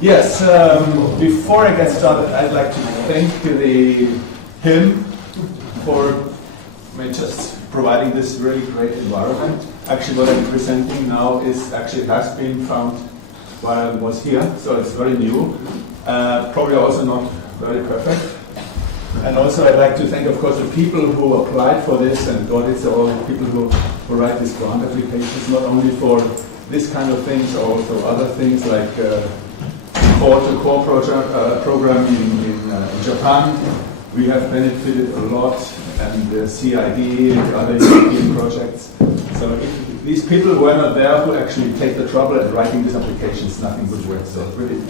Yes, before I get started, I'd like to thank him for just providing this really great environment. Actually, what I'm presenting now has been found while I was here, so it's very new. Probably also not very perfect. And also I'd like to thank, of course, the people who applied for this and got it, so all the people who write these grant applications, not only for this kind of things, also other things like core program in Japan. We have benefited a lot, and the CID and other European projects. So if these people were not there who actually take the trouble at writing these applications, nothing would work. So really,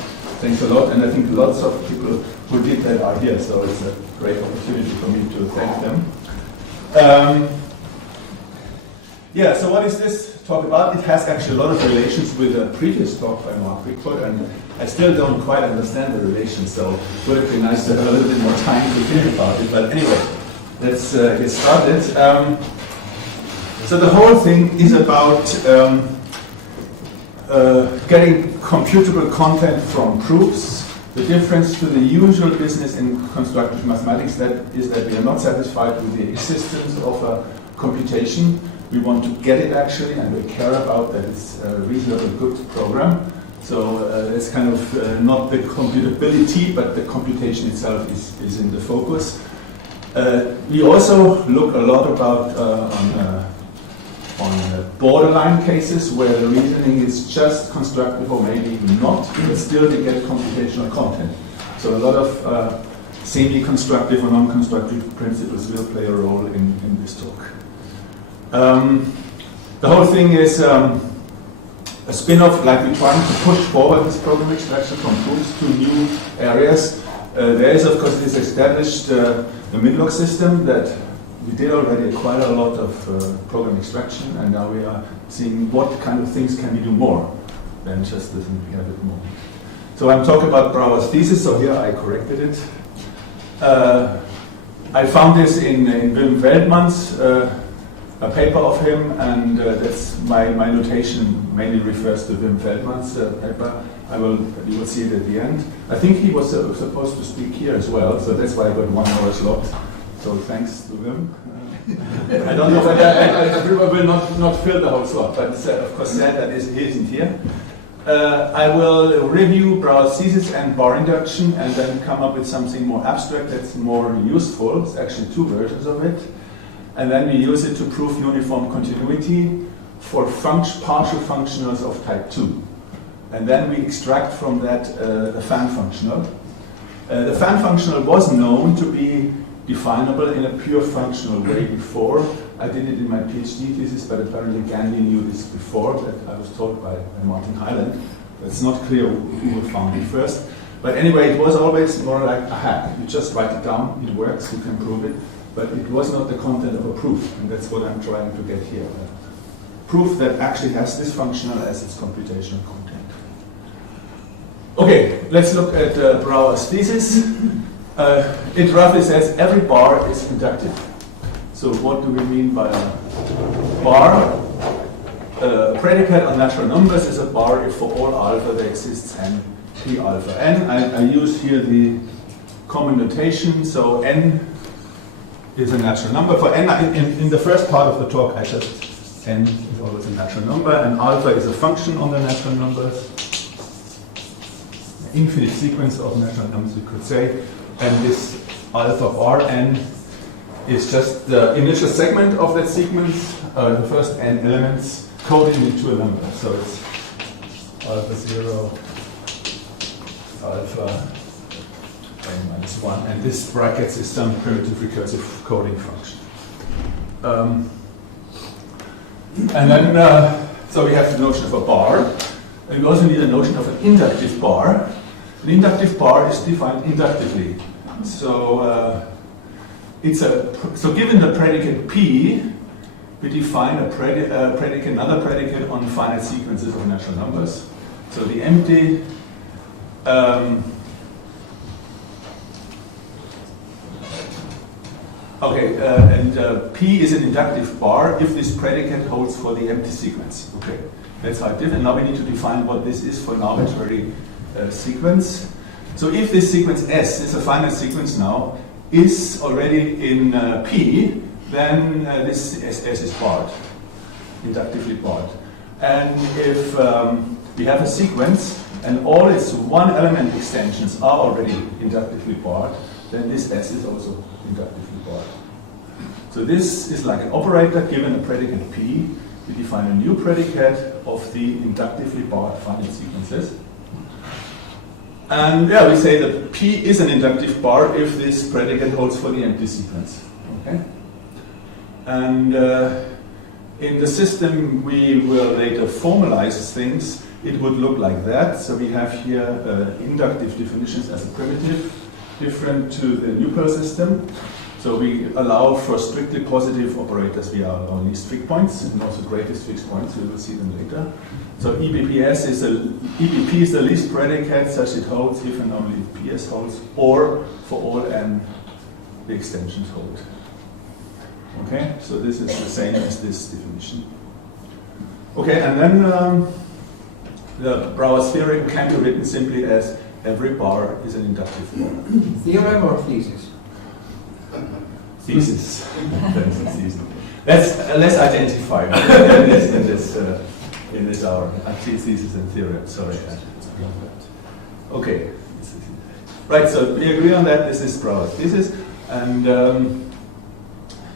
thanks a lot. And I think lots of people who did that are here, so it's a great opportunity for me to thank them. So what is this talk about? It has actually a lot of relations with a previous talk by Mark Rickford, and I still don't quite understand the relation, so it would be nice to have a little bit more time to think about it. But anyway, let's get started. So the whole thing is about getting computable content from proofs. The difference to the usual business in constructive mathematics is that we are not satisfied with the existence of a computation. We want to get it actually, and we care about that it's a reasonably good program. So it's kind of not the computability, but the computation itself is in the focus. We also look a lot about on borderline cases where the reasoning is just constructive or maybe even not, but still we get computational content. So a lot of semi-constructive or non-constructive principles will play a role in this talk. The whole thing is a spin-off, like we're trying to push forward this program extraction from proofs to new areas. There is, of course, this established the Midlock system that we did already quite a lot of program extraction, and now we are seeing what kind of things can we do more than just thinking a bit more. So I'm talking about Prowess Thesis, so here I corrected it. I found this in Wim Veldman's a paper of him, and that's my notation mainly refers to Wim Veldman's paper. You will see it at the end. I think he was supposed to speak here as well, so that's why I got 1 hour slot. So thanks to Wim. I don't know whether I will not fill the whole slot, but it's of course sad that he isn't here. I will review Brouwer's thesis and Bar Induction, and then come up with something more abstract that's more useful. It's actually 2 versions of it. And then we use it to prove uniform continuity for partial functionals of type 2. And then we extract from that the fan functional. The fan functional was known to be definable in a pure functional way before. I did it in my PhD thesis, but apparently Gandhi knew this before, that I was told by Martin Hyland. It's not clear who found it first. But anyway, it was always more like a hack. You just write it down, it works, you can prove it. But it was not the content of a proof, and that's what I'm trying to get here. Proof that actually has this functional as its computational content. Okay, let's look at Brouwer's thesis. It roughly says every bar is inductive. So what do we mean by a bar? A predicate on natural numbers is a bar if for all alpha there exists n p alpha n. I use here the common notation, so n is a natural number. For n, in the first part of the talk, I said n is always a natural number, and alpha is a function on the natural numbers. An infinite sequence of natural numbers, we could say. And this alpha bar n is just the initial segment of that sequence, the first n elements coded into a number. So it's alpha 0, alpha n minus 1, and this brackets is some primitive recursive coding function. And then, so we have the notion of a bar, and we also need a notion of an inductive bar. An inductive bar is defined inductively. So so given the predicate P, we define another predicate on finite sequences of natural numbers. So the empty P is an inductive bar if this predicate holds for the empty sequence. Okay, that's how it did. And now we need to define what this is for an arbitrary sequence. So if this sequence S is a finite sequence now, is already in P, then this S is barred, inductively barred. And if we have a sequence and all its one element extensions are already inductively barred, then this S is also inductively barred. So this is like an operator given a predicate P. We define a new predicate of the inductively barred finite sequences. And yeah, we say that P is an inductive bar if this predicate holds for the empty sequence. Okay? And in the system we will later formalize things. It would look like that. So we have here inductive definitions as a primitive, different to the Newport system. So we allow for strictly positive operators via our least fixed points and also greatest fixed points. We will see them later. So EBP is the least predicate such it holds if and only if PS holds, or for all n the extensions hold. Okay, so this is the same as this definition. Okay, and then the Brouwer's theorem can be written simply as every bar is an inductive bar. Theorem or thesis? Thesis. That's a thesis. That's less identified in this hour. Thesis and theorem. Sorry. Okay. Right. So we agree on that. This is Brouwer's thesis, and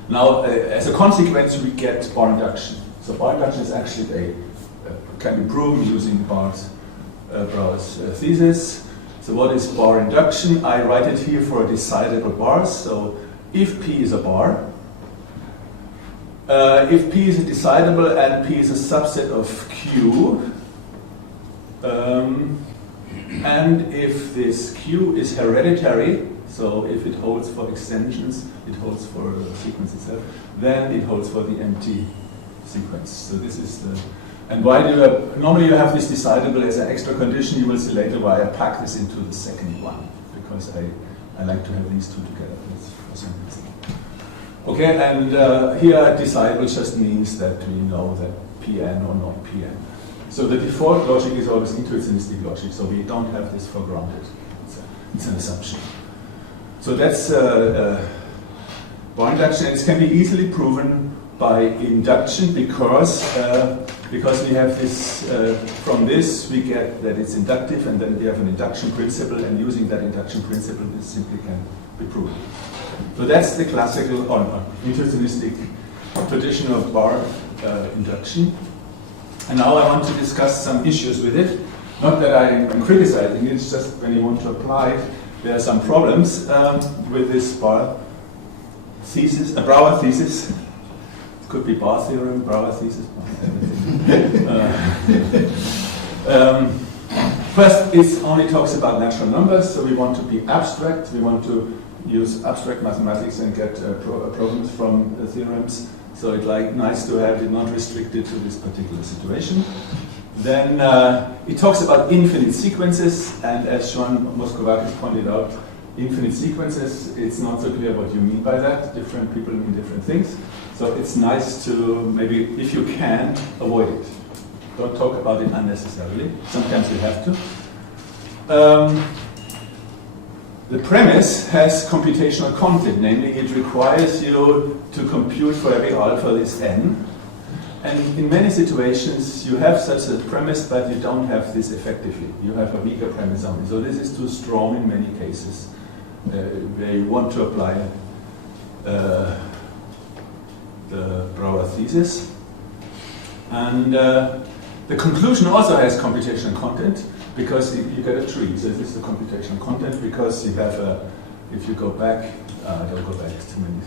now as a consequence we get bar induction. So bar induction is actually can be proven using Brouwer's thesis. So what is bar induction? I write it here for decidable bars. So if P is a bar, if P is a decidable and P is a subset of Q, and if this Q is hereditary, so if it holds for extensions, it holds for the sequence itself, then it holds for the empty sequence. So this is the, and why do you normally you have this decidable as an extra condition. You will see later why I pack this into the second one, because I like to have these two together. Okay, and here decidable just means that we know that Pn or not Pn. So the default logic is always intuitionistic logic, so we don't have this for granted. It's an assumption. So that's bar induction, and it can be easily proven by induction because we have this, from this we get that it's inductive, and then we have an induction principle, and using that induction principle this simply can be proven. So that's the classical intuitionistic tradition of bar induction. And now I want to discuss some issues with it. Not that I'm criticizing it, it's just when you want to apply it, there are some problems with this bar thesis, a Brouwer thesis. It could be bar theorem, Brouwer thesis, first, it only talks about natural numbers, so we want to be abstract. We want to use abstract mathematics and get problems from theorems. So it's like nice to have it not restricted to this particular situation. Then it talks about infinite sequences, and as Joan Moskovakis pointed out, infinite sequences, it's not so clear what you mean by that. Different people mean different things. So it's nice to maybe, if you can, avoid it. Don't talk about it unnecessarily. Sometimes you have to. The premise has computational content, namely it requires you to compute for every alpha this n. And in many situations you have such a premise, but you don't have this effectively. You have a weaker premise only. So this is too strong in many cases where you want to apply the Brouwer thesis. And the conclusion also has computational content, because you get a tree. So this is the computational content, because you have a, if you go back, don't go back too many.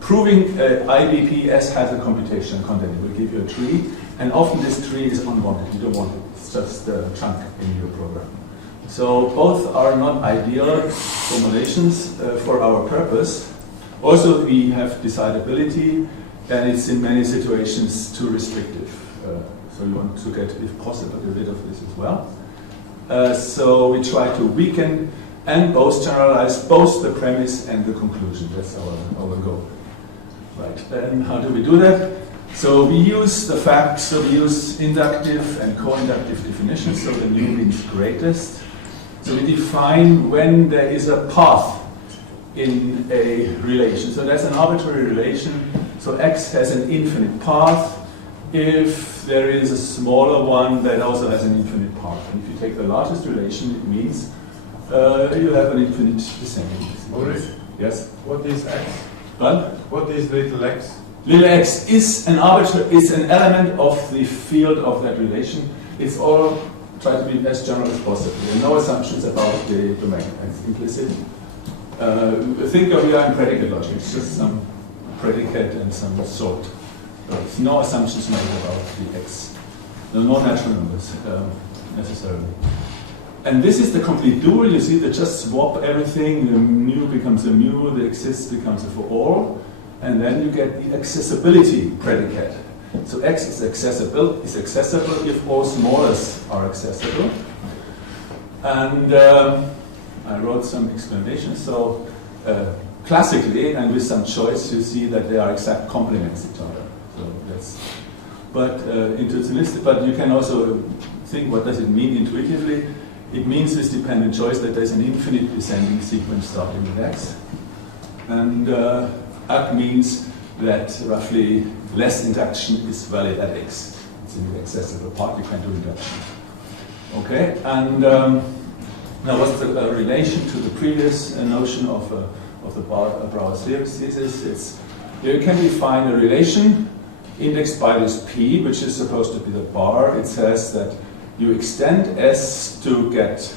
Proving IBPS has a computational content. It will give you a tree, and often this tree is unwanted. You don't want it. It's just a chunk in your program. So both are not ideal formulations for our purpose. Also, we have decidability, and it's in many situations too restrictive. So you want to get, if possible, get rid of this as well. So we try to weaken and both generalize both the premise and the conclusion. That's our goal. Right, and how do we do that? So we use the facts, so we use inductive and coinductive definitions, so the new means greatest. So we define when there is a path in a relation. So that's an arbitrary relation. So X has an infinite path if there is a smaller one that also has an infinite path. And if you take the largest relation, it means you have an infinite descending. Ulrich? Yes? What is X? But What is little x? little x is an is an element of the field of that relation. It's all try to be as general as possible. There are no assumptions about the domain. It's implicit. Think of you are in predicate logic. It's just some predicate and some sort. There's no assumptions made about the x. There are no natural numbers necessarily. And this is the complete dual. You see, they just swap everything. The mu becomes a mu. The exists becomes a for all. And then you get the accessibility predicate. So X is accessible if all smallest are accessible. And I wrote some explanations. So classically, and with some choice, you see that they are exact complements each other. So that's, but intuitionistic. But you can also think, what does it mean intuitively? It means with dependent choice that there's an infinite descending sequence starting with X. And UG means that roughly less induction is valid at X. It's in the accessible part, you can do induction. Okay, and now what's the relation to the previous notion of the Prowess Thesis? It's, you can define a relation indexed by this P, which is supposed to be the bar. It says that you extend S to get,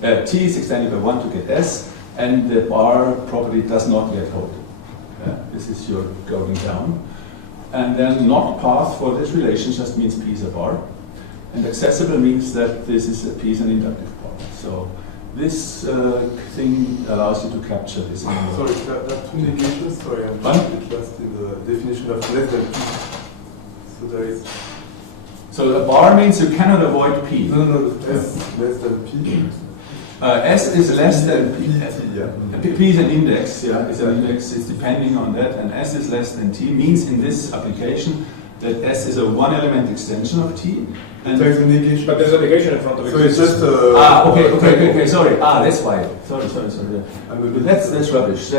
T is extended by 1 to get S, and the bar property does not yet hold. This is your going down. And then not path for this relation just means P is a bar. And accessible means that this is P is an inductive part. So this thing allows you to capture this. Sorry, there are two negations. Sorry, I'm just in the definition of less than P. So there is. So a bar means you cannot avoid P. No, S less than P. S is less than P. Yeah. P is an index, it's an index, it's depending on that, and S is less than T means in this application that S is a one-element extension of T. And there's a negation. But there's a negation in front of it. So it's just okay, sorry. That's why. Sorry. Yeah. That's rubbish.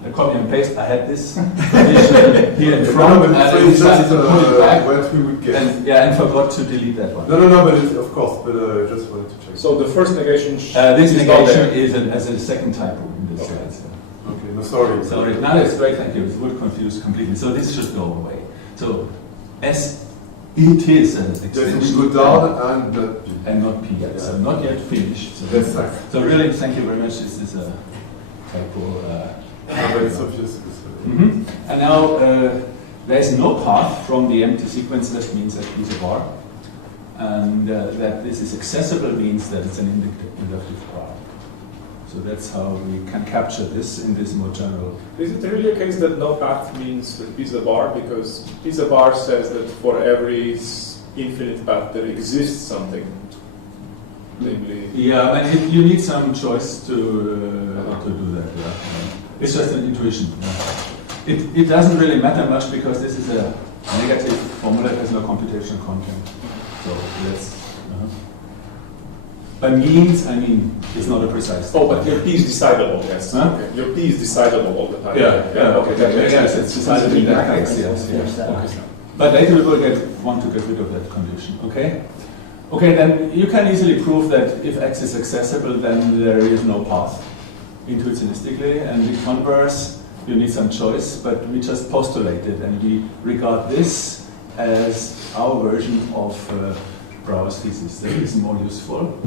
The copy and paste, I had this here in front, and I decided to put it back, what we would get. and forgot to delete that one. No, but it's, of course, but just wanted to check. So the first negation this negation is as a second typo in this slide. So. Okay, no, sorry. Sorry, now it's great, thank you. It would confuse completely. So this should go away. So S, it is an extension. Yes, we go down and not P. And not P yet. So not yet finished. So, that's nice. So really, thank you very much. This is a typo. But it's obvious. And now there is no path from the empty sequence. That means that P is a bar. And that this is accessible means that it's an inductive bar. So that's how we can capture this in this more general. Is it really a case that no path means that P is a bar? Because P is a bar says that for every infinite path there exists something. Namely. Yeah, and you need some choice to do that. Yeah. It's just an intuition. Yeah. It doesn't really matter much because this is a negative formula. It has no computational content. So let's. By means, I mean it's not a precise. Oh, but your P is decidable, yes. Huh? Okay. Your P is decidable all the time. Yeah. Okay. Yes, it's decided in that case. Yes. Okay. But later we will want to get rid of that condition. Okay. Okay, then you can easily prove that if X is accessible, then there is no path intuitionistically, and the converse, you need some choice, but we just postulate it, and we regard this as our version of Brouwer's thesis that is more useful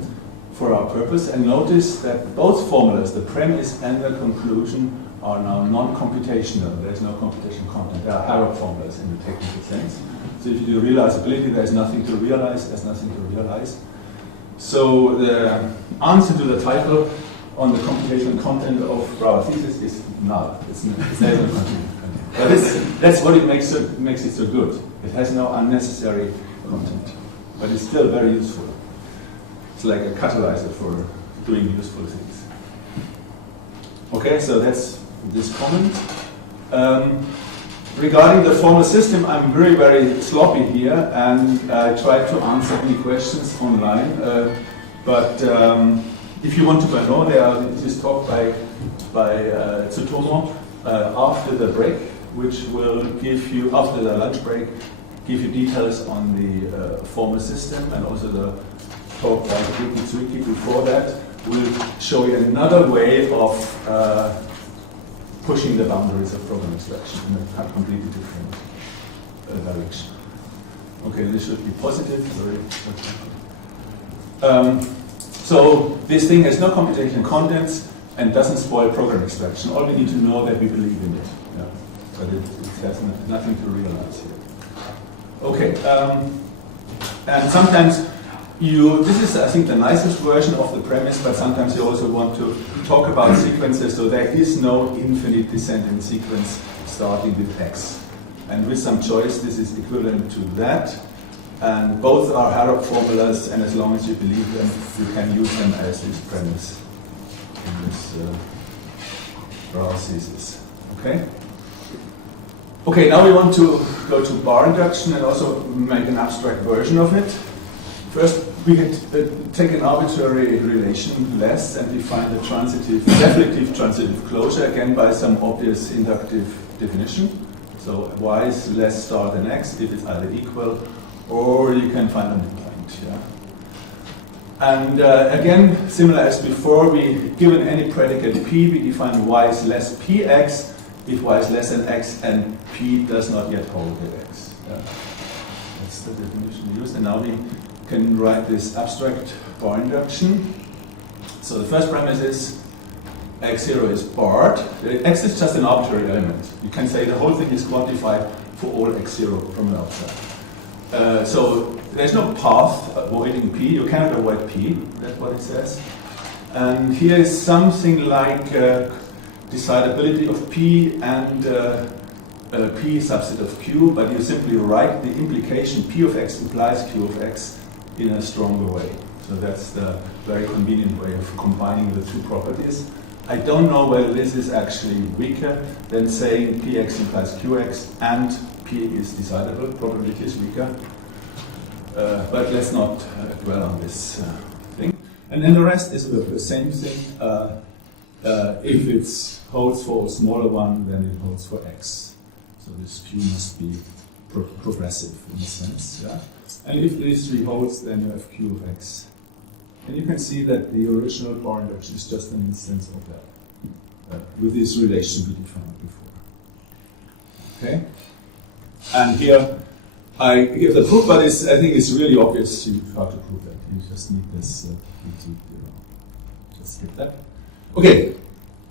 for our purpose. And notice that both formulas, the premise and the conclusion, are now non-computational. There is no computational content. There are hierarch formulas in the technical sense. So if you do realizability, there's nothing to realize, there's nothing to realize. So the answer to the title on the computational content of Brouwer's thesis is null. It's never content. But that's what it makes it so good. It has no unnecessary content, but it's still very useful. It's like a catalyzer for doing useful things. Okay, so that's this comment. regarding the formal system, I'm very, very sloppy here, and I tried to answer any questions online. But if you want to know, there is talk by Tsutomo after the break, which will give you, after the lunch break, give you details on the formal system, and also the talk by Kitsuki before that will show you another way of pushing the boundaries of program extraction in a completely different direction. Okay, this should be positive. Sorry. So this thing has no computation contents and doesn't spoil program extraction. All we need to know that we believe in it. Yeah. But it has nothing to realize here. Okay, and sometimes this is, I think, the nicest version of the premise, but sometimes you also want to talk about sequences, so there is no infinite descending sequence starting with X. And with some choice, this is equivalent to that. And both are Harrop formulas, and as long as you believe them, you can use them as this premise in this Prowess Thesis. Okay? Okay, now we want to go to bar induction and also make an abstract version of it. First, we can take an arbitrary relation, less, and define the deflective transitive closure, again by some obvious inductive definition. So y is less star than x if it's either equal, or you can find a midpoint. Yeah? And again, similar as before, given any predicate p, we define y is less px if y is less than x and p does not yet hold at x. Yeah? That's the definition we use. And now we can write this abstract bar induction. So the first premise is x0 is barred. X is just an arbitrary element. You can say the whole thing is quantified for all x0 from the outside. So there's no path avoiding p. You cannot avoid p. That's what it says. And here is something like decidability of p and p subset of q, but you simply write the implication p of x implies q of x in a stronger way. So that's the very convenient way of combining the two properties. I don't know whether this is actually weaker than saying px implies qx and p is decidable. Probably it is weaker. But let's not dwell on this thing. And then the rest is the same thing. If it holds for a smaller one, then it holds for x. So this q must be progressive in a sense. Yeah? And if these three holds, then you have q of x. And you can see that the original bar induction is just an instance of that, with this relation we defined before. Okay? And here I give the proof, but I think it's really obvious how to prove that. You just need this just skip that. Okay,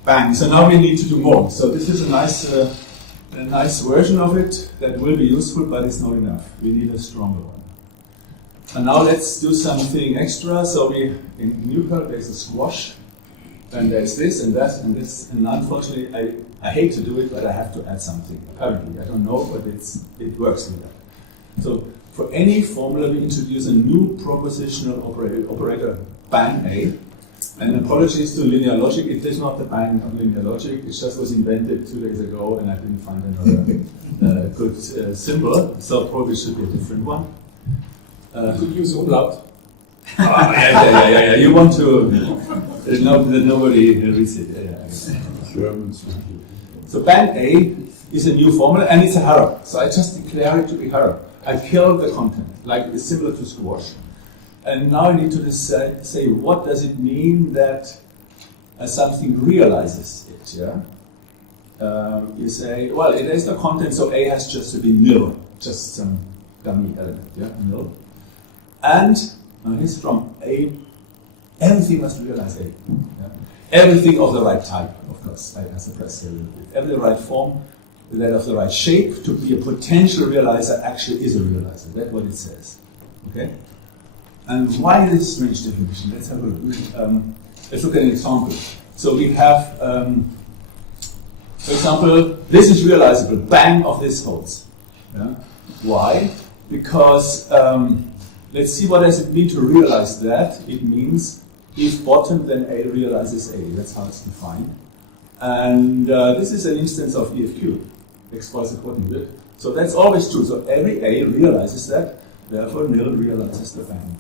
bang. So now we need to do more. So this is a nice version of it that will be useful, but it's not enough. We need a stronger one. And now let's do something extra. So in Nucal there's a squash, and there's this and that and this. And unfortunately, I hate to do it, but I have to add something. Apparently, I don't know, but it works with that. So for any formula, we introduce a new propositional operator bang A. And apologies to linear logic, it is not the bang of linear logic. It just was invented 2 days ago, and I didn't find another good symbol. So probably should be a different one. You could use umlaut. Yeah. You want to? Nobody reads it. So bang A is a new formula, and it's a Harrop. So I just declare it to be Harrop. I kill the content, like it's similar to squash. And now I need to say what does it mean that something realizes it. Yeah. You say, well, it has the content, so A has just to be nil, just some dummy element. Yeah, nil. And now here's from A, everything must realize A. Yeah? Everything of the right type, of course, I suppress here a little bit. Every right form, that of the right shape, to be a potential realizer actually is a realizer. That's what it says. Okay? And why this strange definition? Let's have a look. Let's look at an example. So we have, for example, this is realizable. Bang of this holds. Yeah? Why? Because let's see what does it mean to realize that. It means if bottom, then A realizes A. That's how it's defined. And this is an instance of EFQ. x bar is according to it. So that's always true. So every A realizes that, therefore nil realizes the bang.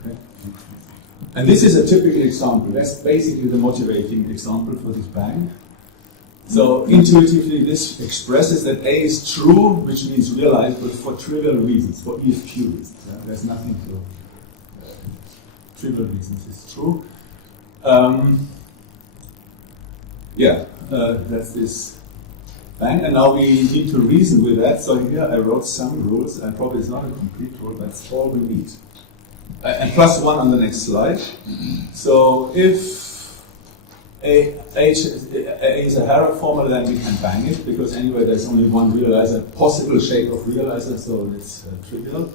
Okay? And this is a typical example. That's basically the motivating example for this bang. So intuitively, this expresses that A is true, which means realizable for trivial reasons, for if Q reasons. There's nothing to trivial reasons. It's true. That's this bang. And now we need to reason with that. So here I wrote some rules, and probably it's not a complete rule, but that's all we need. And plus one on the next slide. So if A is a Harrop formula, then we can bang it, because anyway there's only one realizer, possible shape of realizer, so it's trivial.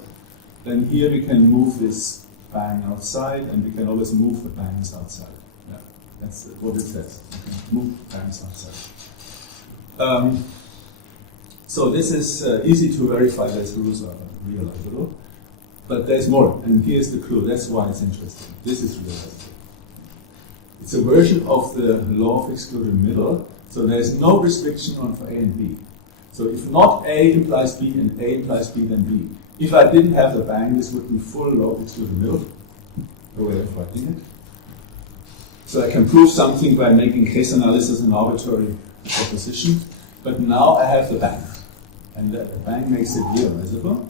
Then here we can move this bang outside, and we can always move the bangs outside. Yeah, that's what it says. We can move bangs outside. So this is easy to verify that rules are realizable. But there's more, and here's the clue. That's why it's interesting. This is realizable. It's a version of the law of excluded middle, so there's no restriction on for A and B. So if not A implies B and A implies B, then B. If I didn't have the bang, this would be full law of excluded middle, the way of writing it. So I can prove something by making case analysis an arbitrary proposition, but now I have the bang, and the bang makes it realizable.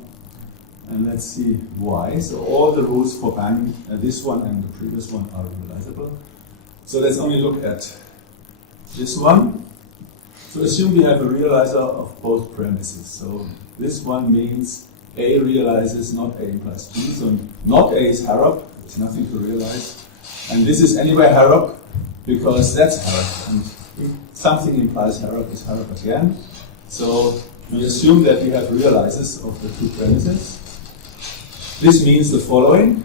And let's see why. So all the rules for bang, this one and the previous one, are realizable. So let's only look at this one. So assume we have a realizer of both premises. So this one means A realizes not A implies B. So not A is Harrop. There's nothing to realize. And this is anyway Harrop, because that's Harrop. And if something implies Harrop is Harrop again. So we assume that we have realizers of the two premises. This means the following.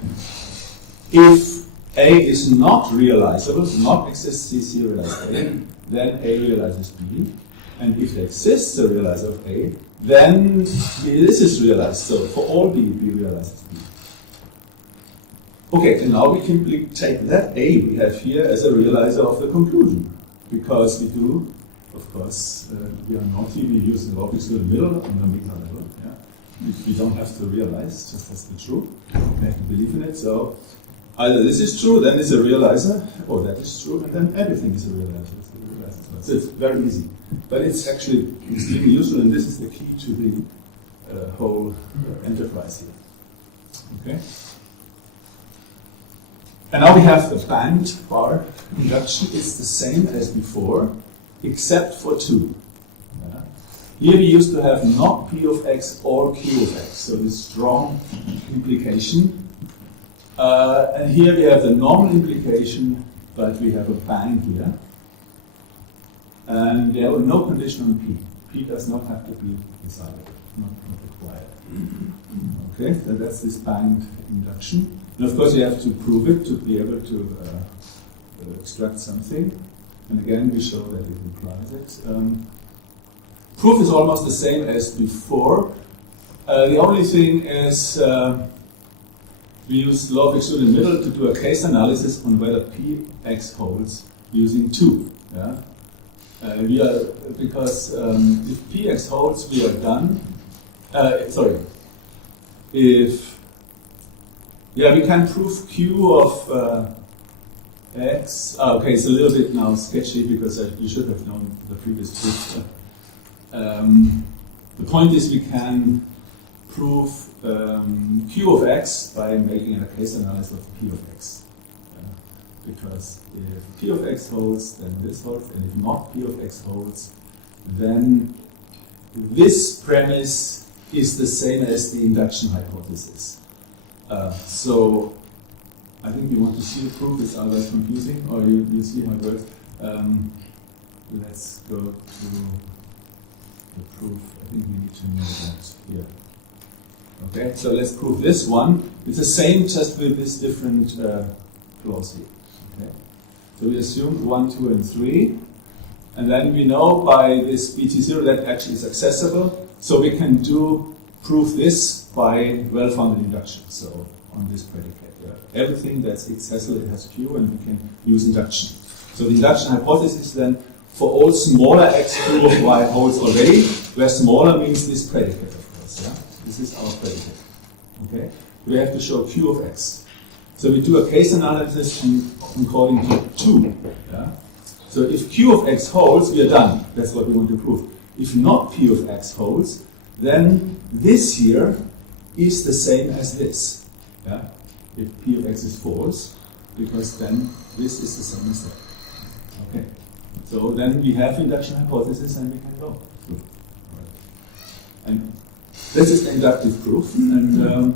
If A is not realizable, not exists C realizes A, then A realizes B. And if there exists a realizer of A, then this is realized. So for all B, B realizes B. Okay, and now we can take that A we have here as a realizer of the conclusion. Because we do, of course, we are naughty, we use the law of excluded middle on the meta level. Yeah? We don't have to realize, just as the truth. We have to believe in it. So either this is true, then it's a realizer, or that is true, and then everything is a realizer. So it's very easy. But it's actually extremely useful, and this is the key to the whole enterprise here. Okay? And now we have the band bar induction. It's the same as before, except for two. Here we used to have not P of x or Q of x, so this strong implication. And here we have the normal implication, but we have a bang here. And there were no condition on P. P does not have to be decided, not required. Okay, so that's this banged induction. And of course you have to prove it to be able to extract something. And again we show that it implies it. Proof is almost the same as before. The only thing is we use law of excluded middle to do a case analysis on whether Px holds using 2. Yeah? Because if Px holds, we are done. We can prove Q of x. Okay, it's a little bit now sketchy because you should have known the previous proof. The point is we can prove Q of x by making a case analysis of P of x. Because if P of x holds, then this holds, and if not P of x holds, then this premise is the same as the induction hypothesis. So I think you want to see the proof. It's otherwise confusing, or you see my words. Let's go to the proof. I think we need to know that here. Okay, so let's prove this one. It's the same, just with this different clause here. Okay. So we assume 1, 2, and 3. And then we know by this BT0 that actually is accessible. So we can prove this by well-founded induction. So on this predicate. Yeah. Everything that's accessible, it has Q, and we can use induction. So the induction hypothesis then for all smaller x, q of y holds already, where smaller means this predicate, of course. Yeah? This is our predicate. Okay? We have to show q of x. So we do a case analysis according to 2. Yeah? So if q of x holds, we are done. That's what we want to prove. If not p of x holds, then this here is the same as this. Yeah? If p of x is false, because then this is the same as that. Okay. So then we have induction hypothesis and we can go through. Right. And this is the inductive proof, and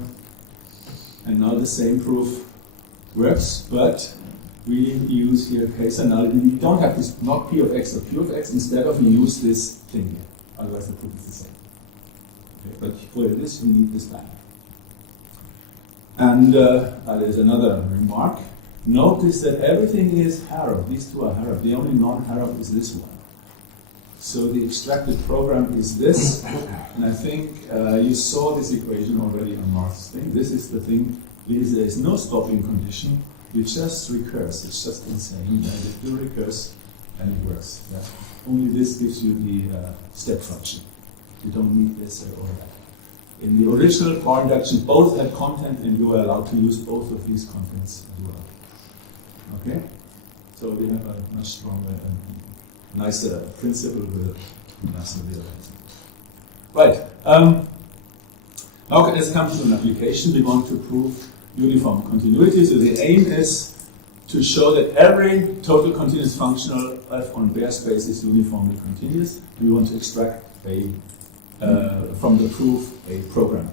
now the same proof works, but we use here case analysis. We don't have this not p of x or q of x. Instead of we use this thing here. Otherwise the proof is the same. Okay. But for this we need this line. And there's another remark. Notice that everything is Harrow. These two are Harrow. The only non-Harrow is this one. So the extracted program is this. And I think you saw this equation already on Mark's thing. This is the thing. There is no stopping condition. It just recurs. It's just insane. And it still recurs and it works. Yeah? Only this gives you the step function. You don't need this or that. In the original Bar Induction, both had content, and you were allowed to use both of these contents as well. Okay? So we have a much stronger and nicer principle with a nicer realization. Right. Now let's come to an application. We want to prove uniform continuity. So the aim is to show that every total continuous functional f on bare space is uniformly continuous. We want to extract from the proof a program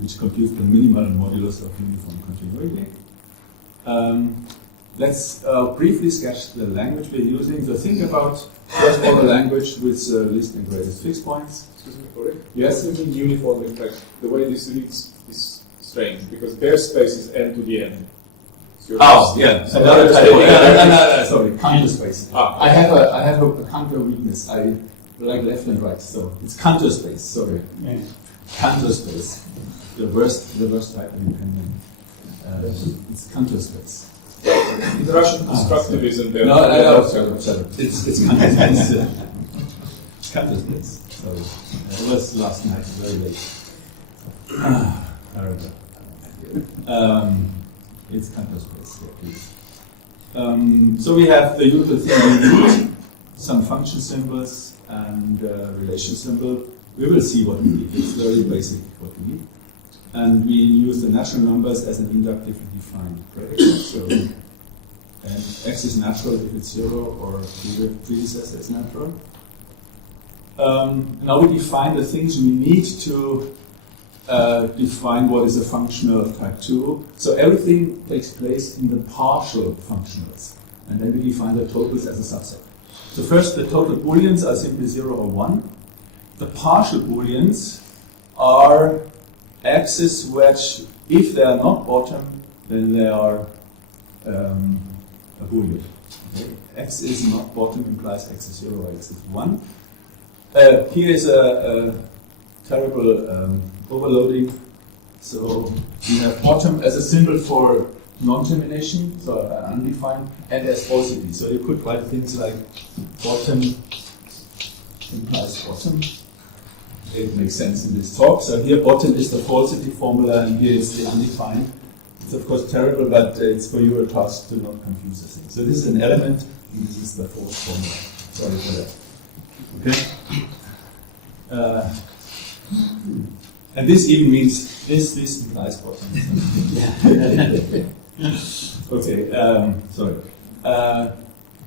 which computes the minimal modulus of uniform continuity. Let's briefly sketch the language we're using. So think about first of all a language with least and greatest fixed points. Excuse me, Ulrich? Yes? What do you mean uniform? In fact, the way this reads is strange because bare space is n to the n. Yeah. Another type. Sorry, counter space. I have a counter weakness. I like left and right, so it's counter space. Sorry, counter space. The worst type you can. It's counter space. In Russian, constructivism. No. Sorry. It's counter space. It's counter space. Sorry, it was last night, very late. It's counter space. Yeah, please. So we have the usual thing we need, some function symbols and relation symbol. We will see what we need. It's very basic what we need. And we use the natural numbers as an inductively defined predicate. So, and x is natural if it's 0, or predecessor is natural. Now we define the things we need to define what is a functional of type 2. So everything takes place in the partial functionals. And then we define the totals as a subset. So first, the total booleans are simply 0 or 1. The partial booleans are x's which, if they are not bottom, then they are a boolean. Okay? X is not bottom implies x is 0 or x is 1. Here is a terrible overloading. So we have bottom as a symbol for non-termination, so undefined, and as falsity. So you could write things like bottom implies bottom. It makes sense in this talk. So here bottom is the falsity formula, and here is the undefined. It's of course terrible, but it's for you a task to not confuse the thing. So this is an element, and this is the false formula. Sorry for that. Okay. And this even means this implies bottom. Okay, sorry.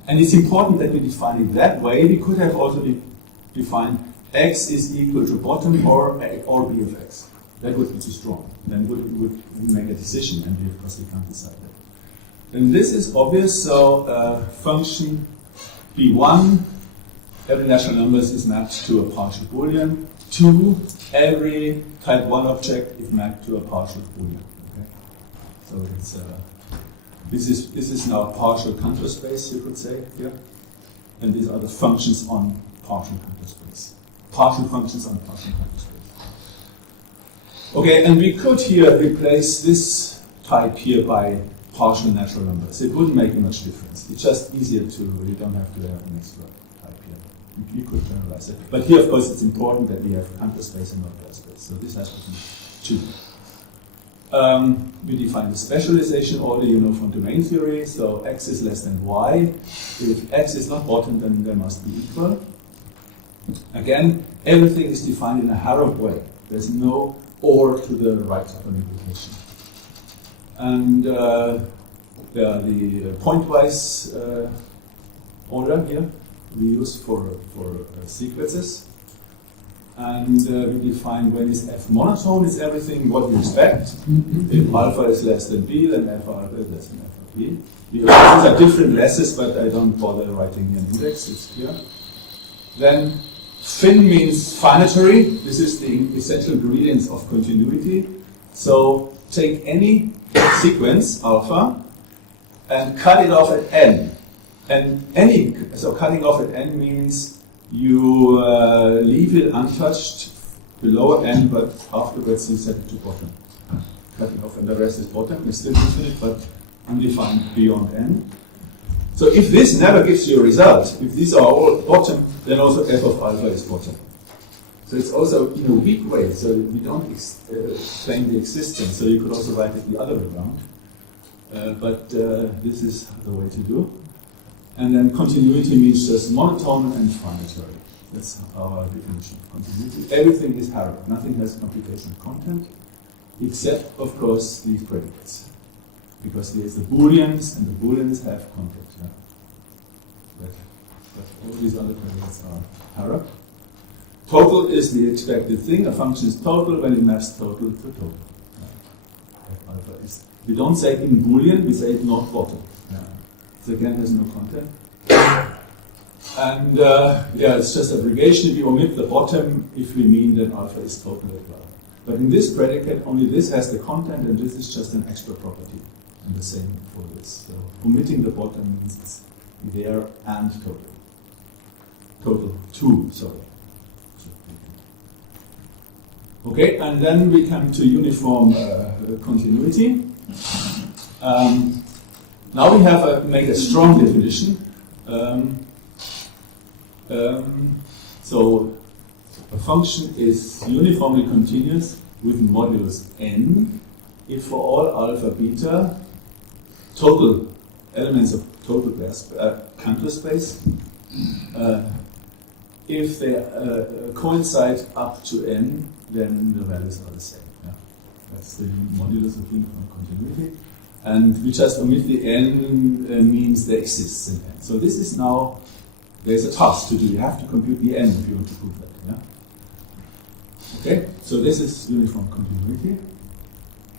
And it's important that we define it that way. We could have also defined x is equal to bottom or b of x. That would be too strong. Then we would make a decision, and we of course we can't decide that. And this is obvious. So function b1, every natural number is mapped to a partial Boolean. 2, every type 1 object is mapped to a partial Boolean. Okay? So it's this is now partial counter space, you could say here, and these are the functions on partial counter space. Partial functions on partial counter space. Okay, and we could here replace this type here by partial natural numbers. It wouldn't make much difference. It's just easier to. You don't have to have an extra type. We could generalize it. But here, of course, it's important that we have Cantor space and not Bell space. So this has to be true. We define the specialization order, you know, from domain theory. So x is less than y. If x is not bottom, then they must be equal. Again, everything is defined in a Harrop way. There's no or to the right of an implication. And the pointwise order here we use for sequences. And we define when is f monotone, is everything what you expect. If alpha is less than b, then f alpha is less than f of b. These are different lessons, but I don't bother writing an index, it's clear. Then fin means finitary. This is the essential ingredients of continuity. So take any sequence, alpha, and cut it off at n. And so cutting off at n means you leave it untouched below n, but afterwards you set it to bottom. Cutting off, and the rest is bottom. It's still infinite, but undefined beyond n. So if this never gives you a result, if these are all bottom, then also f of alpha is bottom. So it's also in a weak way, so we don't claim the existence. So you could also write it the other way around. But this is the way to do. And then continuity means just monotone and finitary. That's our definition of continuity. Everything is Harrop. Nothing has computational content, except, of course, these predicates. Because there's the Booleans, and the Booleans have content. Yeah? But all these other predicates are Harrop. Total is the expected thing. A function is total when it maps total to total. Alpha is. We don't say it in Boolean, we say it not bottom. So again, there's no content. And it's just aggregation. We omit the bottom if we mean that alpha is total as well. But in this predicate, only this has the content, and this is just an extra property. And the same for this. So omitting the bottom means it's there and total. Total 2, sorry. Okay, and then we come to uniform continuity. Now we have make a strong definition. So a function is uniformly continuous with modulus n if for all alpha beta total elements of total Cantor space if they coincide up to n, then the values are the same. Yeah? That's the modulus of uniform continuity. And we just omit the n means there exists an n. So this is now, there's a task to do. You have to compute the n if you want to prove that. Yeah? Okay, so this is uniform continuity.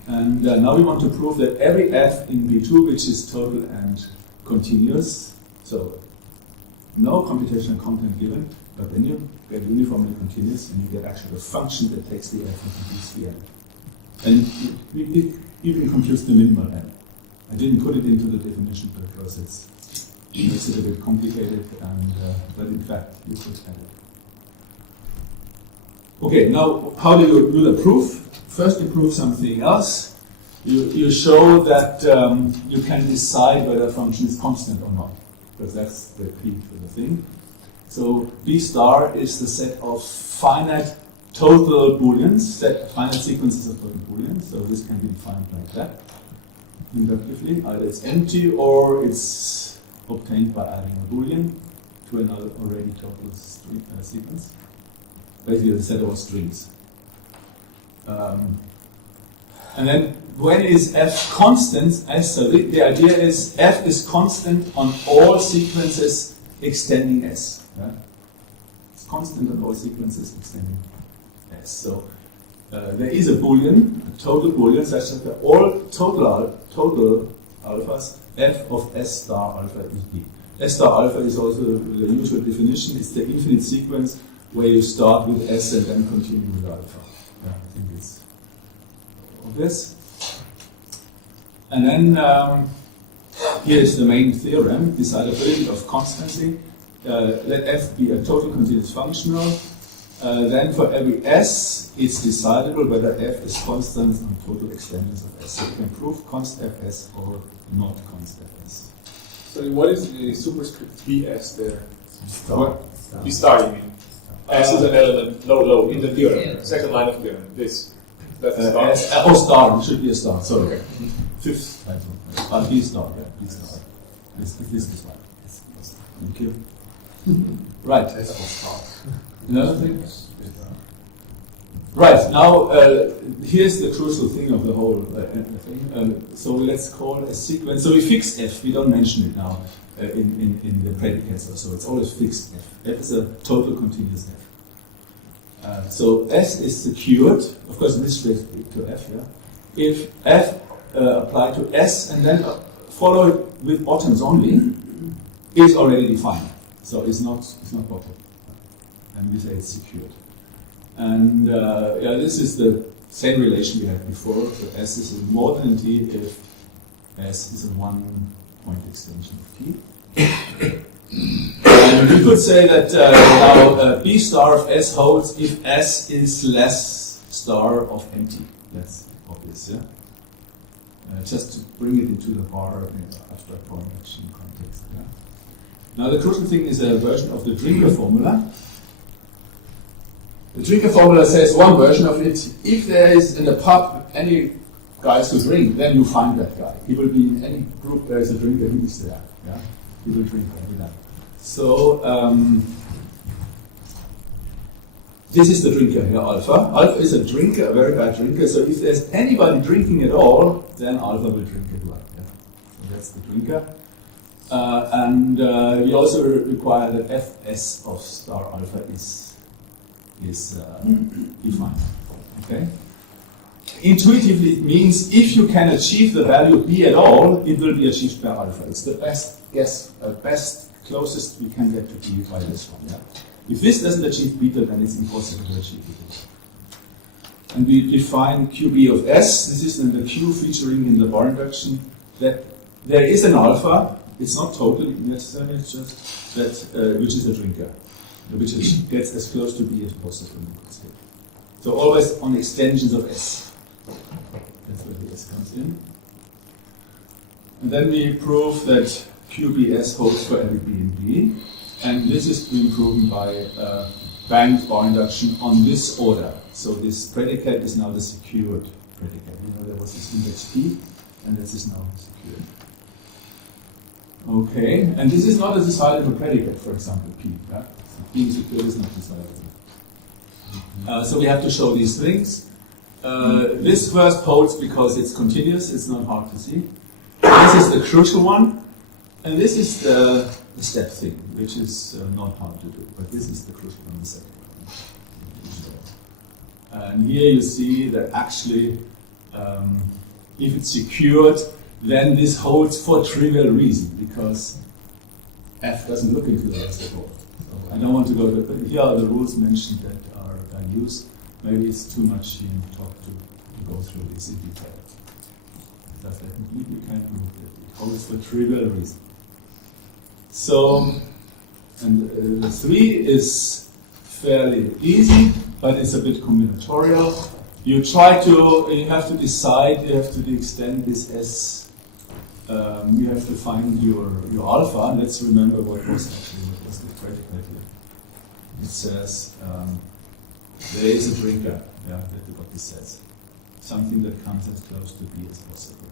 And now we want to prove that every f in B2 which is total and continuous, so no computational content given, but then you get uniformly continuous and you get actually a function that takes the f and computes the n. And it even computes the minimal n. I didn't put it into the definition because it makes it a bit complicated, and but in fact you could add it. Okay, now how do you do the proof? First you prove something else. You show that you can decide whether a function is constant or not, because that's the key to the thing. So B star is the set of finite total Booleans, finite sequences of total Booleans. So this can be defined like that, inductively. Either it's empty or it's obtained by adding a Boolean to another already total sequence. Basically, the set of strings. And then when is f constant? So the idea is f is constant on all sequences extending s. Right? It's constant on all sequences extending s. So there is a Boolean, a total Boolean, such that all total alphas, f of s star alpha is b. S star alpha is also the usual definition. It's the infinite sequence where you start with s and then continue with alpha. Yeah, I think it's obvious. And then here is the main theorem, decidability of constancy. Let f be a total continuous functional. Then for every s, it's decidable whether f is constant on total extenders of s. So you can prove const fs or not const fs. So what is the superscript bs there? B star, you mean? S is an element, low, in the theorem. Second line of theorem. This. That's a star. Star. It should be a star. Sorry. Okay. Fifth title. B star. Yeah, B star. This is one. Thank you. Right. Another thing? Right. Now, here's the crucial thing of the whole thing. So let's call a sequence. So we fix F. We don't mention it now in the predicates or so. It's always fixed F. F is a total continuous F. So S is secured. Of course, in this way to F. Yeah. If F applied to S and then follow it with bottoms only, is already defined. So it's not bottom. And we say it's secured. And yeah, this is the same relation we had before. So S is more than T if S is a one-point extension of T. And we could say that now B star of S holds if S is less star of MT. That's obvious, yeah? Just to bring it into the bar abstract formulation context. Yeah? Now the crucial thing is a version of the Drinker formula. The Drinker formula says one version of it. If there is in the pub any guys who drink, then you find that guy. He will be in any group there is a drinker, he is there. Yeah? He will drink every night. So this is the drinker here, alpha. Alpha is a drinker, a very bad drinker. So if there's anybody drinking at all, then alpha will drink it well. Yeah? So that's the drinker. And we also require that Fs of star alpha is defined. Okay. Intuitively, it means if you can achieve the value B at all, it will be achieved by alpha. It's the best guess, best closest we can get to B by this one. Yeah? If this doesn't achieve beta, then it's impossible to achieve it. And we define QB of S. This is then the Q featuring in the Bar Induction. That there is an alpha. It's not totally necessary. It's just that which is a drinker, which gets as close to B as possible. So always on extensions of S. That's where the S comes in. And then we prove that QBS holds for every B and B. And this is being proven by banked Bar Induction on this order. So this predicate is now the secured predicate. You know, there was this index P, and this is now secured. Okay, and this is not a decidable predicate, for example, P. Yeah? So being secured is not decidable. So we have to show these things. This first holds because it's continuous, it's not hard to see. This is the crucial one, and this is the step thing, which is not hard to do, but this is the crucial one, the second one. And here you see that actually, if it's secured, then this holds for trivial reason, because F doesn't look into the rest at all. So I don't want to go to, but here are the rules mentioned that are used. Maybe it's too much in talk to go through this in detail. Does that completely can't move it. It holds for trivial reason. So, and the 3 is fairly easy, but it's a bit combinatorial. You have to decide, you have to extend this S. You have to find your alpha. Let's remember what was the predicate here. It says there is a drinker. Yeah, that's what this says. Something that comes as close to B as possible.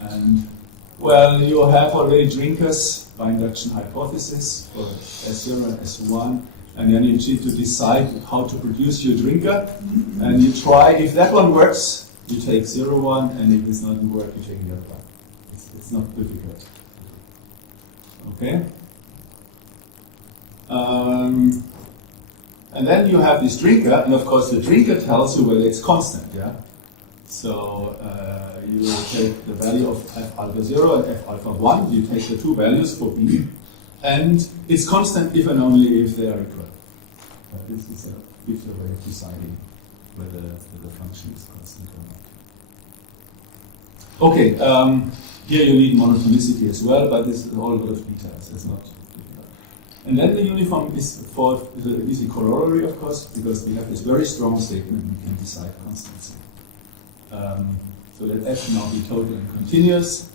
And well, you have already drinkers by induction hypothesis for S0 and S1, and then you need to decide how to produce your drinker, and you try. If that one works, you take 0, 1, and if it's not work, you take the other one. It's not difficult. Okay. And then you have this drinker, and of course the drinker tells you whether it's constant. Yeah. So you take the value of f alpha 0 and f alpha 1. You take the two values for B, and it's constant if and only if they are equal. This is a way of deciding whether the function is constant or not. Okay, here you need monotonicity as well, but this is all a lot of details. It's not. And then the uniform is for the easy corollary, of course, because we have this very strong statement we can decide constancy. So let f now be total and continuous.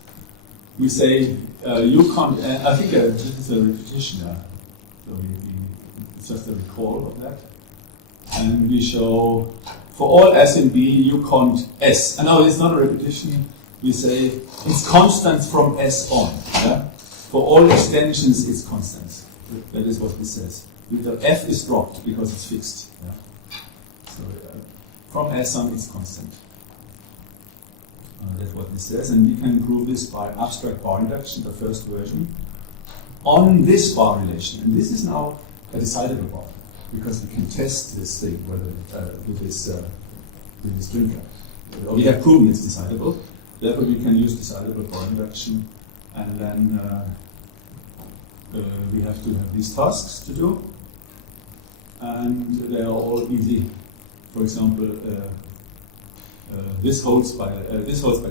we say u cont. I think this is a repetition. So it's just a recall of that. And we show for all S in B, u cont S. And now it's not a repetition. We say it's constant from S on. Yeah? For all extensions, it's constant. That is what this says. The F is dropped because it's fixed. Yeah? So from S on, it's constant. That's what this says. And we can prove this by abstract bar induction, the first version, on this bar relation. And this is now a decidable bar, because we can test this thing whether with this drinker. We have proven it's decidable. Therefore, we can use decidable bar induction, and then we have to have these tasks to do, and they are all easy. For example, this holds by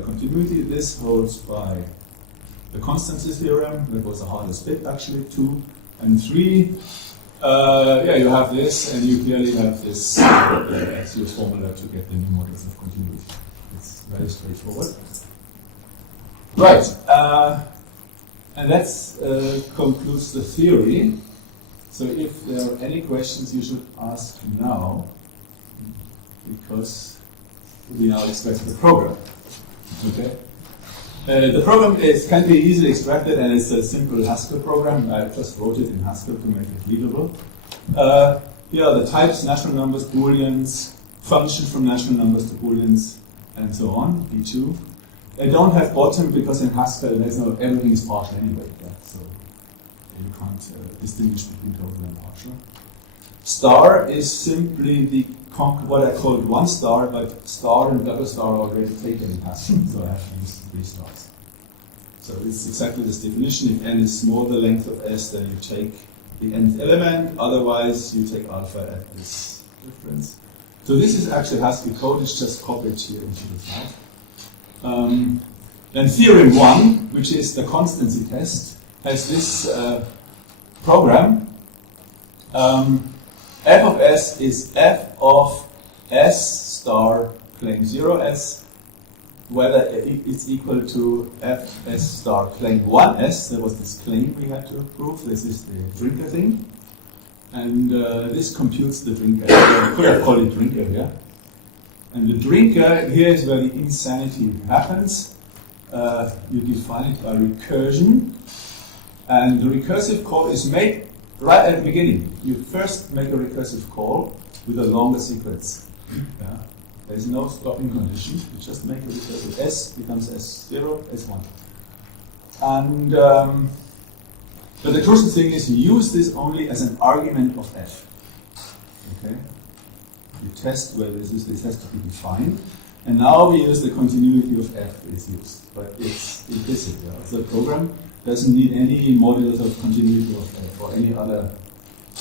continuity. This holds by the Constancy Theorem. That was the hardest bit, actually. 2 and 3. You have this, and you clearly have this axial formula to get the new models of continuity. It's very straightforward. Right, and that concludes the theory. So if there are any questions, you should ask now, because we now extract the program. Okay. The program can be easily extracted, and it's a simple Haskell program. I just wrote it in Haskell to make it readable. Here are the types: natural numbers, booleans, functions from natural numbers to booleans, and so on. B2. They don't have bottom because in Haskell everything is partial anyway. Yeah? So you can't distinguish between total and partial. Star is simply the what I called one star, but star and double star are already taken in Haskell, so I have to use 3 stars. So it's exactly this definition. If n is small the length of S, then you take the nth element. Otherwise, you take alpha at this difference. So this is actually Haskell code. It's just copied here into the file. Then Theorem 1, which is the Constancy Test, has this program. F of S is F of S star claim 0S, whether it's equal to Fs star claim 1S. There was this claim we had to prove. This is the drinker thing. And this computes the drinker. I could have called it drinker here. And the drinker, here is where the insanity happens. You define it by recursion. And the recursive call is made right at the beginning. You first make a recursive call with a longer sequence. Yeah? There's no stopping condition. You just make a recursive. S becomes S0, S1. And but the crucial thing is you use this only as an argument of F. Okay? You test whether this has to be defined. And now we use the continuity of F is used. But it's implicit. Yeah? So the program doesn't need any modulus of continuity of F or any other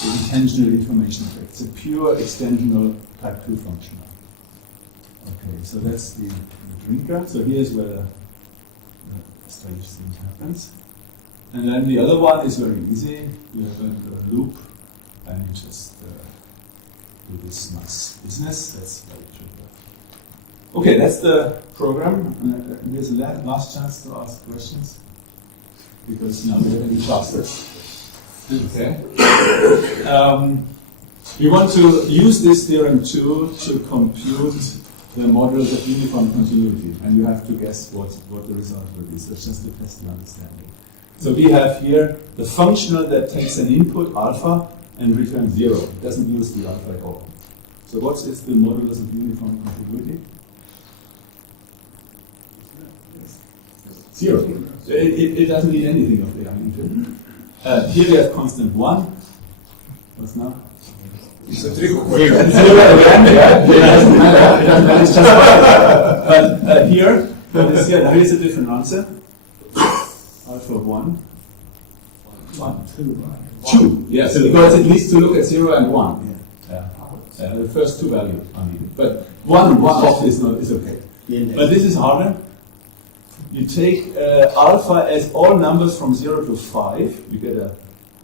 intentional information effect. It's a pure extensional type 2 function. Okay, so that's the drinker. So here's where the strange thing happens. And then the other one is very easy. You have a loop, and you just do this nice business. That's very trivial. Okay, that's the program. Here's the last chance to ask questions, because now we're getting faster. Okay. We want to use this theorem too to compute the models of uniform continuity, and you have to guess what the result will be. So it's just to test the understanding. So we have here the functional that takes an input alpha and returns 0. It doesn't use the alpha at all. So what is the modulus of uniform continuity? 0. It doesn't need anything of the input. Here we have constant 1. What's now? It's a trick. 0 again, yeah. It doesn't matter. It's just 1. But here is a different answer. Alpha 1. 2. Yeah, so because it needs to look at 0 and 1. Yeah. The first 2 values are needed. But 1 off is okay. But this is harder. You take alpha as all numbers from 0 to 5. You get a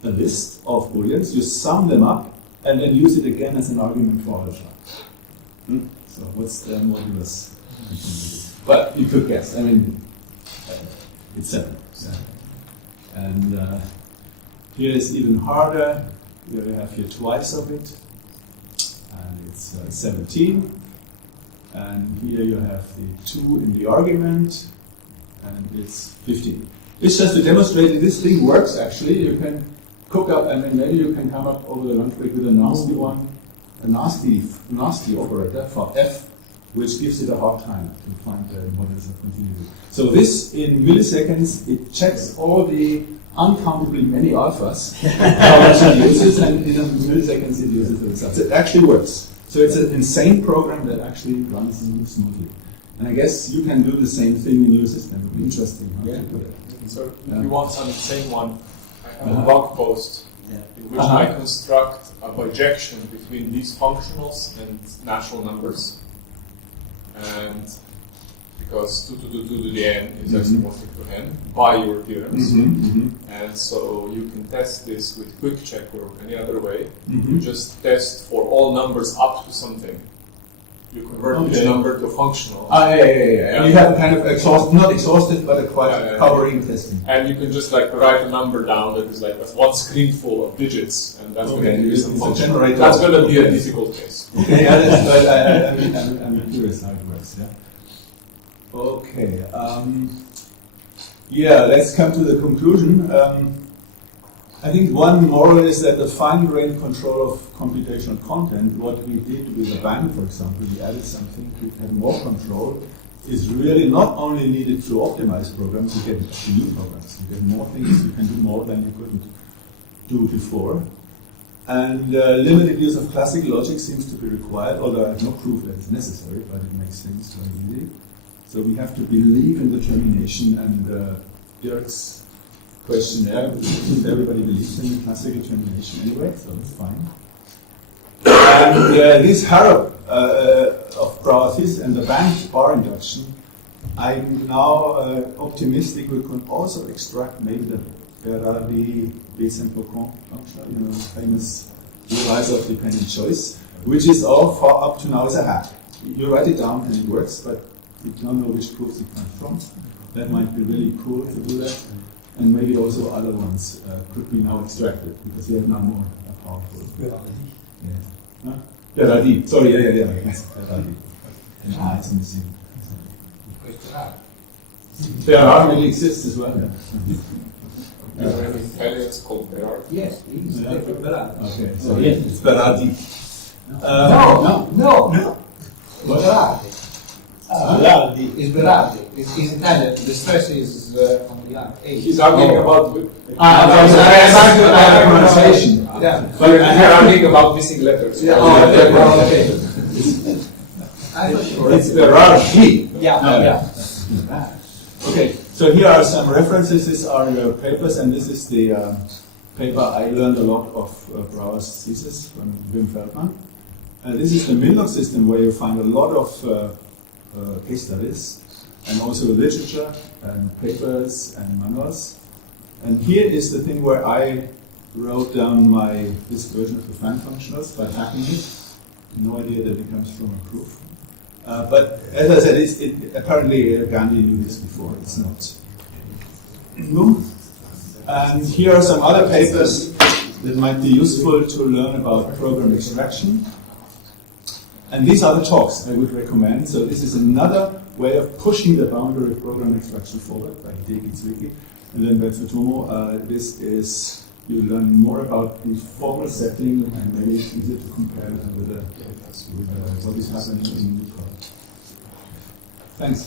list of booleans. You sum them up and then use it again as an argument for alpha. So what's the modulus? But you could guess. I mean, It's 7. Yeah. And here is even harder. Here you have here twice of it, and it's 17. And here you have the 2 in the argument, and it's 15. It's just to demonstrate that this thing works actually. You can cook up, and then maybe you can come up over the lunch break with a nasty one, a nasty operator for f, which gives it a hard time to find the models of continuity. So this, in milliseconds, it checks all the uncountably many alphas, how much it uses, and in milliseconds it uses the results. It actually works. So it's an insane program that actually runs smoothly. And I guess you can do the same thing in your system. It would be interesting how to do it. So if you want an insane one, I have a blog post in which I construct a bijection between these functionals and natural numbers. And because 2 to the n is isomorphic to n by your theorems. And so you can test this with quick check or any other way. You just test for all numbers up to something. You convert each number to a functional. And you have a kind of not exhaustive, but a quite covering testing. And you can just like write a number down that is like one screen full of digits, and that's going to give you some function. That's going to be a difficult case. Okay, I'm curious how it works. Yeah. Okay. Let's come to the conclusion. I think one moral is that the fine-grained control of computational content, what we did with the bank, for example, we added something to have more control, is really not only needed to optimize programs, you get new programs. You get more things, you can do more than you couldn't do before. And limited use of classical logic seems to be required, although I have no proof that it's necessary, but it makes things very easy. So we have to believe in determination, and Dirk's questionnaire, everybody believes in the classical determination anyway, so it's fine. And this Harrop of Prowess Thesis and the bank Bar Induction, I'm now optimistic we can also extract maybe the Berger Besenpocon function, famous realizer of dependent choice, which is all far up to now is a hack. You write it down and it works, but you don't know which proofs it comes from. That might be really cool to do that. And maybe also other ones could be now extracted, because we have now more powerful. Berger. Sorry, yes, Berger. And it's missing. Berger really exists as well. Are there any Italians called Berger? Yes, he's Berger. Okay, so it's Berger. No. Berger. Berardi. It's Berardi. It's Italian. The stress is on the R. He's arguing about pronunciation. Yeah. But you're arguing about missing letters. Yeah. Okay. It's Berardi. Yeah. Okay, so here are some references. These are your papers, and this is the paper I learned a lot of Prowess Thesis from Wim Feldman. This is the Milnock system, where you find a lot of case studies, and also literature and papers and manuals. And here is the thing where I wrote down this version of the fan functionals by hacking it. No idea that it comes from a proof. But as I said, apparently Gandhi knew this before. It's not new. And here are some other papers that might be useful to learn about program extraction. And these are the talks I would recommend. So this is another way of pushing the boundary of program extraction forward by Hideki Tsuiki. And then by Tsutomo, this is, you learn more about the formal setting, and maybe it's easier to compare them with what is happening in the code. Thanks.